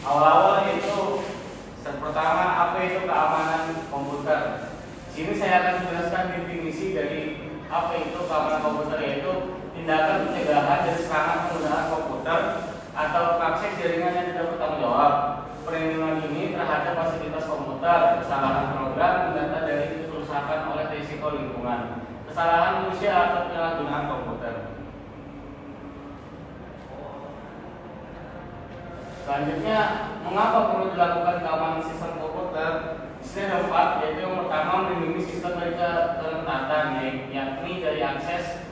Awal-awal itu pertama apa itu keamanan komputer. Sini saya akan menjelaskan definisi dari apa itu keamanan komputer, yaitu tindakan pencegahan dari serangan penggunaan komputer atau akses jaringan yang tidak bertanggung jawab. Perlindungan ini terhadap fasilitas komputer, kesalahan program, data dari kerusakan oleh risiko lingkungan, kesalahan manusia atau penyalahgunaan komputer. Selanjutnya, mengapa perlu dilakukan keamanan sistem komputer? Di sini ada 4, yaitu yang pertama melindungi sistem dari kerentanan, yakni dari akses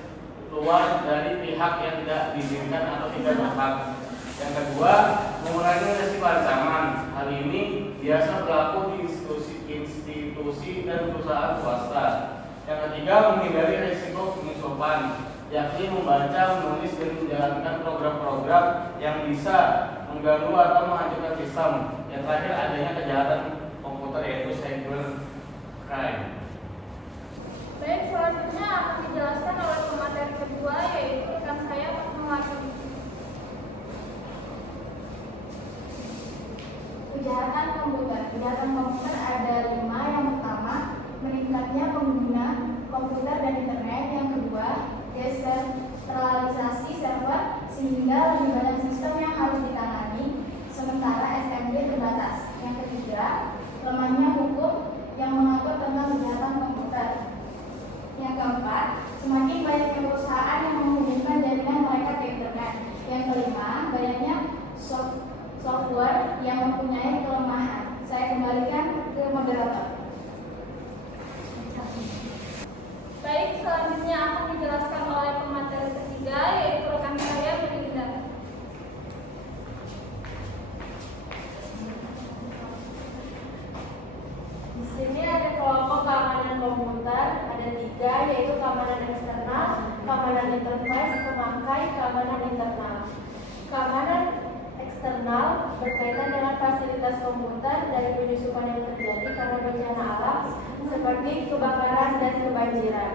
luar dari pihak yang tidak diizinkan atau tidak berhak. Yang kedua, mengurangi risiko ancaman. Hal ini biasa berlaku di institusi dan perusahaan swasta. Yang ketiga, menghindari risiko penyusupan, yakni membaca, menulis, dan menjalankan program-program yang bisa mengganggu atau menghancurkan sistem. Yang terakhir, adanya kejahatan komputer, yaitu cyber crime. Baik, selanjutnya akan dijelaskan oleh pemateri kedua, yaitu rekan saya Fatmawati. Kejahatan komputer. Kejahatan komputer ada 5. Yang pertama, meningkatnya pengguna komputer dan internet. Yang kedua, desentralisasi server sehingga lebih banyak sistem yang harus ditangani sementara SMB terbatas. Yang ketiga, lemahnya hukum yang mengatur tentang kejahatan komputer. Yang keempat, semakin banyaknya perusahaan yang menghubungkan jaringan mereka ke internet. Yang kelima, banyaknya software yang mempunyai kelemahan. Saya kembalikan ke moderator. Baik, selanjutnya akan dijelaskan oleh pemateri ketiga, yaitu rekan saya Melinda. Di sini ada kelompok keamanan komputer, ada 3, yaitu keamanan eksternal, keamanan interface, pemakai, keamanan internal. Keamanan eksternal berkaitan dengan fasilitas komputer dari penyusupan yang terjadi karena bencana alam seperti kebakaran dan kebanjiran.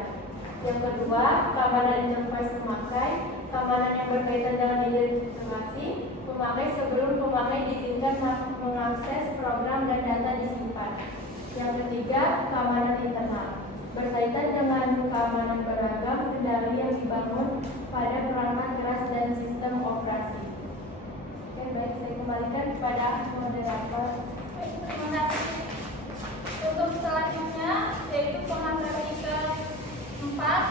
Yang kedua, keamanan interface pemakai, keamanan yang berkaitan dengan identifikasi pemakai sebelum pemakai diizinkan mengakses program dan data disimpan. Yang ketiga, keamanan internal berkaitan dengan keamanan beragam kendali yang dibangun pada perangkat keras dan sistem operasi. Oke, baik, saya kembalikan kepada moderator. Baik, terima kasih. Untuk selanjutnya, yaitu pemateri keempat,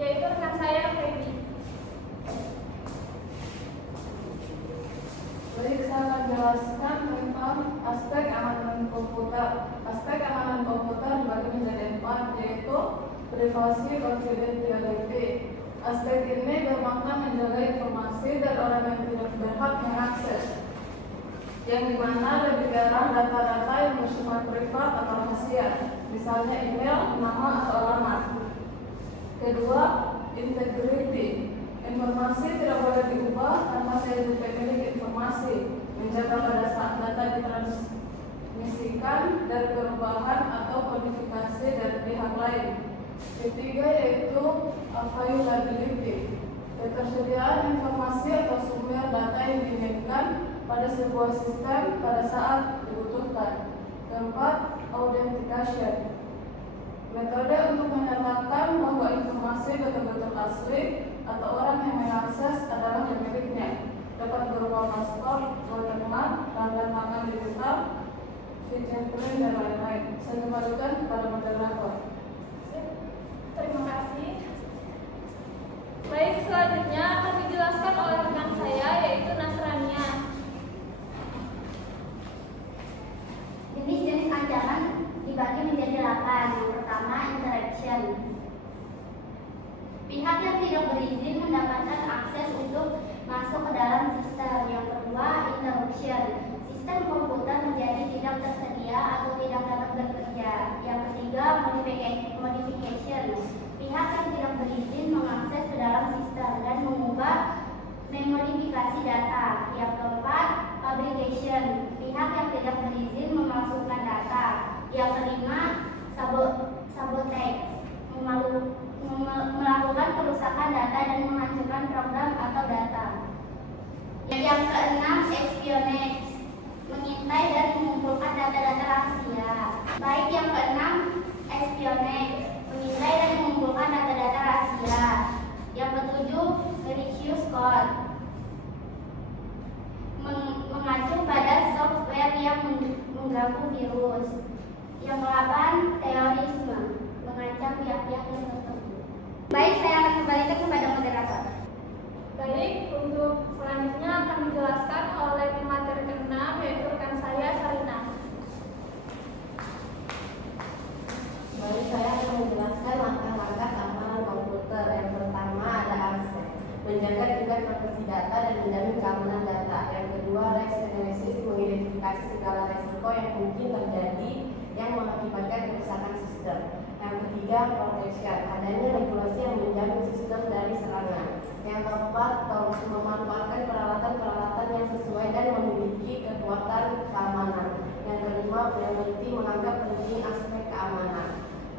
yaitu rekan saya Feby. Baik, saya akan jelaskan tentang aspek keamanan komputer. Aspek keamanan komputer dibagi menjadi 4, yaitu privasi, confidentiality. Aspek ini bermakna menjaga informasi dari orang yang tidak berhak mengakses, yang dimana lebih jarang data-data yang bersifat privat atau rahasia, misalnya email, nama, atau alamat. Kedua, integrity. Informasi tidak boleh diubah tanpa seizin pemilik informasi, menjaga pada saat data ditransmisikan dari perubahan atau modifikasi dari pihak lain. Ketiga, yaitu availability. Ketersediaan informasi atau sumber data yang diinginkan pada sebuah sistem pada saat dibutuhkan. Keempat, authentication. Metode untuk menyatakan bahwa informasi betul-betul asli atau orang yang mengakses adalah pemiliknya, dapat berupa paspor, watermark, tanda tangan digital, fingerprint, dan lain-lain. Saya kembalikan kepada moderator. Terima kasih. Baik, selanjutnya akan dijelaskan oleh rekan saya, yaitu Nasrania. Jenis-jenis ancaman dibagi menjadi 8. Yang pertama, interaction. Pihak yang tidak berizin mendapatkan akses untuk masuk ke dalam sistem. Yang kedua, interruption. Sistem komputer menjadi tidak tersedia atau tidak dapat bekerja. Yang ketiga, modification. Pihak yang tidak berizin mengakses ke dalam sistem dan mengubah memodifikasi data. Yang keempat, fabrication. Pihak yang tidak berizin memasukkan data. Yang kelima, sabotage. Melakukan perusakan data dan menghancurkan program atau data. Yang keenam, espionage, mengintai dan mengumpulkan data-data rahasia. Baik yang keenam, espionage, mengintai dan mengumpulkan data-data rahasia. Yang ketujuh, malicious code, mengacu pada software yang mengganggu virus. Yang ke-8, terorisme, mengancam pihak-pihak yang tertentu. Baik, saya akan kembalikan kepada moderator. Baik, untuk selanjutnya akan dijelaskan oleh pemateri ke-6 yaitu rekan saya Sarina. Baik, saya akan menjelaskan langkah-langkah keamanan komputer. Yang pertama ada akses, menjaga tingkat privasi data dan menjamin keamanan data. Yang kedua, risk analysis, mengidentifikasi segala risiko yang mungkin terjadi yang mengakibatkan kerusakan sistem. Yang ketiga, protection, adanya regulasi yang menjamin sistem dari serangan. Yang keempat, memanfaatkan peralatan-peralatan yang sesuai dan memiliki kekuatan keamanan. Yang kelima, priority, menganggap penting aspek keamanan.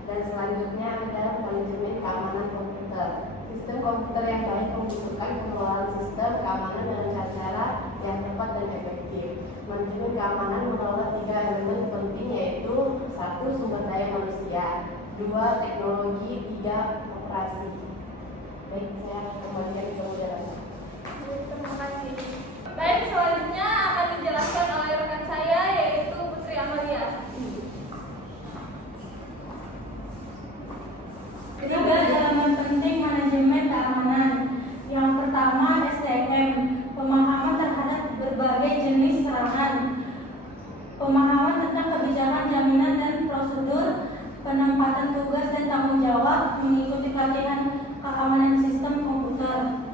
Dan selanjutnya ada manajemen keamanan komputer. Sistem komputer yang baik membutuhkan pengelolaan sistem keamanan dengan cara yang tepat dan efektif. Manajemen keamanan mengelola 3 elemen penting yaitu 1. Sumber daya manusia, 2. Teknologi, 3. Operasi. Baik, saya kembalikan ke moderator. Terima kasih. Baik, selanjutnya akan dijelaskan oleh rekan saya yaitu Putri Amalia. Ketiga elemen penting manajemen keamanan. Yang pertama SDM, pemahaman terhadap berbagai jenis serangan, pemahaman tentang kebijakan jaminan dan prosedur, penempatan tugas dan tanggung jawab, mengikuti pelatihan keamanan sistem komputer.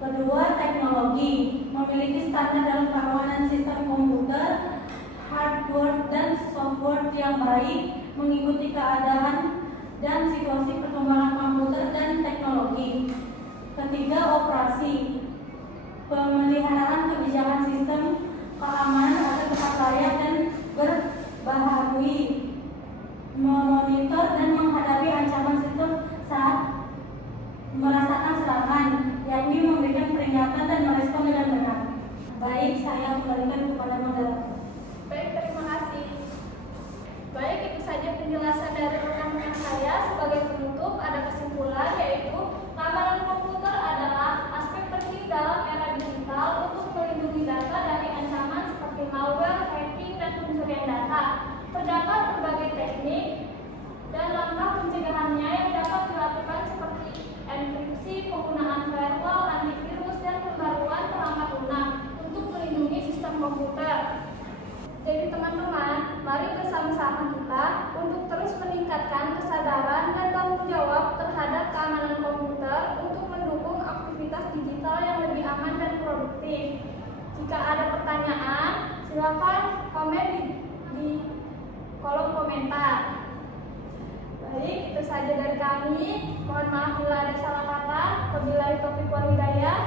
Kedua, teknologi, memiliki standar dalam keamanan sistem komputer, hardware dan software yang baik, mengikuti keadaan dan situasi perkembangan komputer dan teknologi. Ketiga, operasi, pemeliharaan kebijakan sistem keamanan agar tetap layak dan berbaharui, memonitor dan menghadapi ancaman sistem saat merasakan serangan, yakni memberikan peringatan dan merespon dengan benar. Baik, saya kembalikan kepada moderator. Baik, terima kasih. Baik, itu saja penjelasan dari rekan-rekan saya. Sebagai penutup, ada kesimpulan yaitu keamanan komputer adalah aspek penting dalam era digital untuk melindungi data dari ancaman seperti malware, hacking, dan pencurian data. Terdapat berbagai teknik dan langkah pencegahannya yang dapat dilakukan seperti enkripsi, penggunaan firewall, antivirus, dan pembaruan perangkat lunak untuk melindungi sistem komputer. Jadi teman-teman, mari bersama-sama kita untuk terus meningkatkan kesadaran dan tanggung jawab terhadap keamanan komputer untuk mendukung aktivitas digital yang lebih aman dan produktif. Jika ada pertanyaan, silakan komen di kolom komentar. Baik, itu saja dari kami. Mohon maaf bila ada salah kata. Wabillahi taufiq wal hidayah.